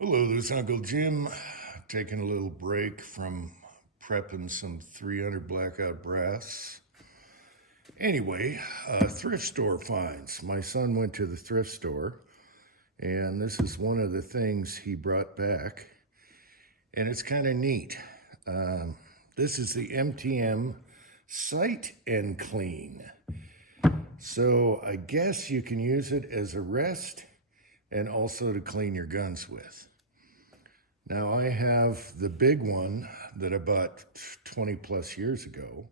Hello, this is Uncle Jim. Taking a little break from prepping some 300 blackout brass. Anyway, thrift store finds. My son went to the thrift store, and this is one of the things he brought back, and it's kind of neat. This is the MTM Sight and Clean. So I guess you can use it as a rest and also to clean your guns with. Now I have the big one that I bought 20 plus years ago,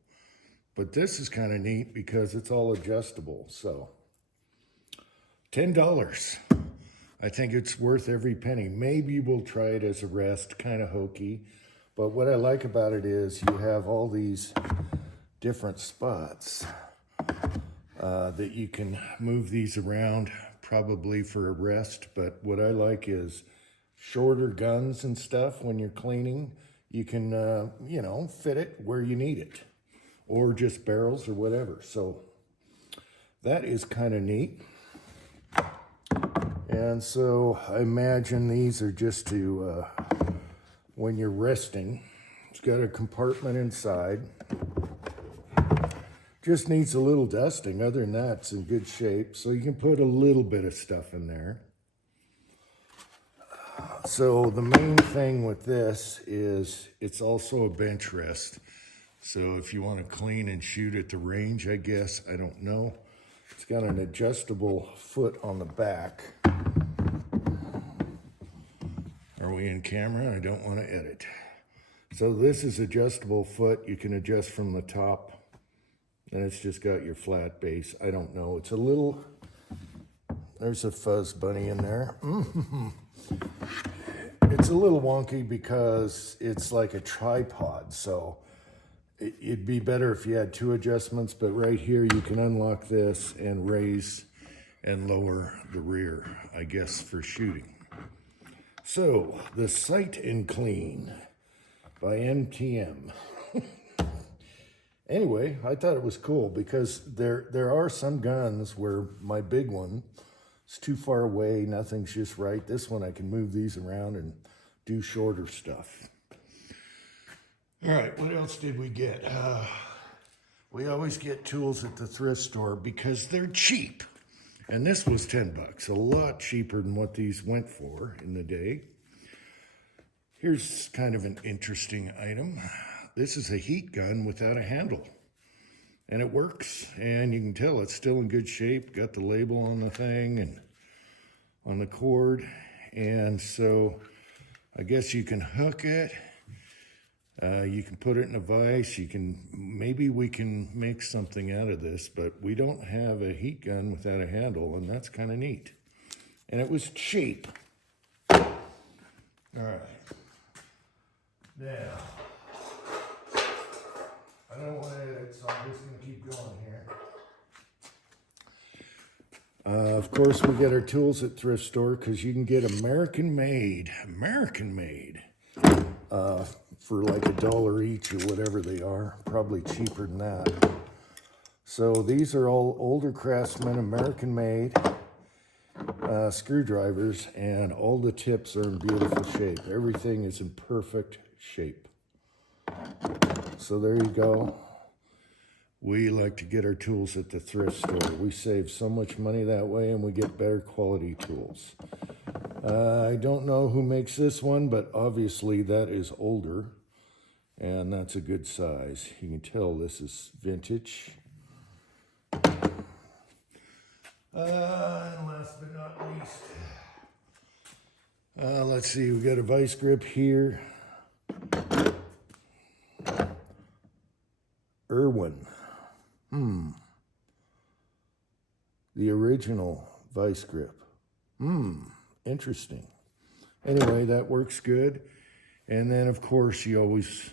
but this is kind of neat because it's all adjustable. So $10. I think it's worth every penny. Maybe we'll try it as a rest, kind of hokey. But what I like about it is you have all these different spots that you can move these around, probably for a rest. But what I like is shorter guns and stuff. When you're cleaning, you can, fit it where you need it, or just barrels or whatever. So that is kind of neat. And so I imagine these are just to, when you're resting. It's got a compartment inside. Just needs a little dusting. Other than that, it's in good shape. So you can put a little bit of stuff in there. So the main thing with this is it's also a bench rest. So if you want to clean and shoot at the range, I guess, I don't know. It's got an adjustable foot on the back. Are we in camera? I don't want to edit. So this is adjustable foot. You can adjust from the top, and it's just got your flat base. I don't know. It's a little, there's a fuzz bunny in there. It's a little wonky because it's like a tripod, so it'd be better if you had two adjustments, but right here you can unlock this and raise and lower the rear, I guess, for shooting. So, the Sight and Clean by MTM. Anyway, I thought it was cool because there are some guns where my big one, it's too far away, nothing's just right. This one I can move these around and do shorter stuff. All right, what else did we get? We always get tools at the thrift store because they're cheap. And this was 10 bucks, a lot cheaper than what these went for in the day. Here's kind of an interesting item. This is a heat gun without a handle. And it works, and you can tell it's still in good shape. Got the label on the thing and on the cord. And so I guess you can hook it. You can put it in a vise. Maybe we can make something out of this, but we don't have a heat gun without a handle, and that's kind of neat. And it was cheap. All right. Now, I don't want to edit, so I'm just going to keep going here. Of course, we get our tools at thrift store because you can get American made, for like $1 each or whatever they are, probably cheaper than that. So these are all older Craftsman, American made screwdrivers, and all the tips are in beautiful shape. Everything is in perfect shape. So there you go. We like to get our tools at the thrift store. We save so much money that way, and we get better quality tools. I don't know who makes this one, but obviously that is older, and that's a good size. You can tell this is vintage. And last but not least, let's see, we've got a vice grip here. Irwin. The original vice grip. Interesting. Anyway, that works good. And then, of course, you always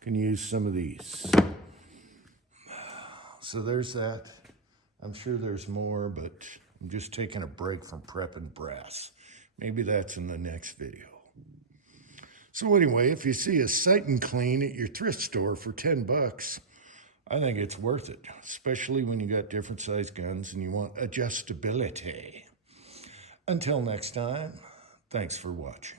can use some of these. So there's that. I'm sure there's more, but I'm just taking a break from prepping brass. Maybe that's in the next video. So anyway, if you see a Sight and Clean at your thrift store for 10 bucks, I think it's worth it, especially when you got different size guns and you want adjustability. Until next time, Thanks for watching.